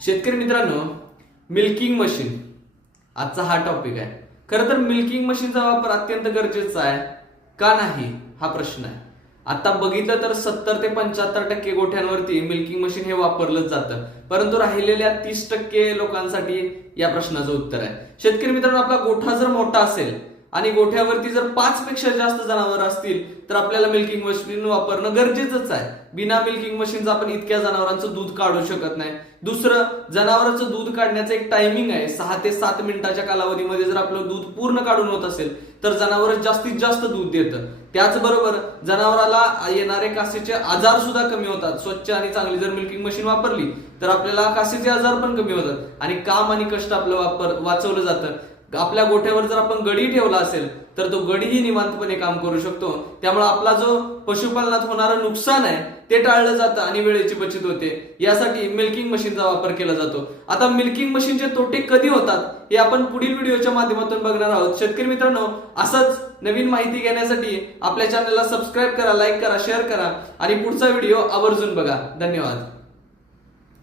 शेतकरी मित्रांनो, milking machine आजचा हा टॉपिक आहे। खरं तर मिल्किंग मशीनचा वापर अत्यंत गरजेचा आहे का नाही हा प्रश्न आहे। आता बघितलं तर 70 ते 75% गोठ्यांवरती मिल्किंग मशीन हे वापरलं जातं, परंतु राहिलेल्या 30% लोकांसाठी या प्रश्नाचं उत्तर आहे। शेतकरी मित्रांनो, आपला गोठा जर मोठा असेल आणि गोठ्यावरती जर 5 पेक्षा जास्त जनावर असतील तर आपल्याला मिल्किंग मशीन वापरणं गरजेचंच आहे। बिना मिल्किंग मशीनचं आपण इतक्या जनावरांचं दूध काढू शकत नाही। दुसरं, जनावरांचं दूध काढण्याचं एक टायमिंग आहे, 6 ते 7 मिनिटाच्या कालावधीमध्ये जर आपलं दूध पूर्ण काढून होत असेल तर जनावर जास्तीत जास्त दूध देतं। त्याचबरोबर जनावराला येणारे कासेचे आजार सुद्धा कमी होतात। स्वच्छ आणि चांगली जर मिल्किंग मशीन वापरली तर आपल्याला कासेचे आजार पण कमी होतात आणि काम आणि कष्ट आपलं वाचवलं जातं। आपल्या गोठ्यावर जर आपण गडी ठेवला असेल तर तो गडीही निवांतपणे काम करू शकतो। त्यामुळे आपला जो पशुपालनात होणारं नुकसान आहे ते टाळलं जातं आणि वेळेची बचत होते। यासाठी मिल्किंग मशीनचा वापर केला जातो। आता मिल्किंग मशीनचे तोटे कधी होतात हे आपण पुढील व्हिडिओच्या माध्यमातून बघणार आहोत। शेतकरी मित्रांनो, असंच नवीन माहिती घेण्यासाठी आपल्या चॅनलला सबस्क्राईब करा, लाईक करा, शेअर करा आणि पुढचा व्हिडिओ आवर्जून बघा। धन्यवाद।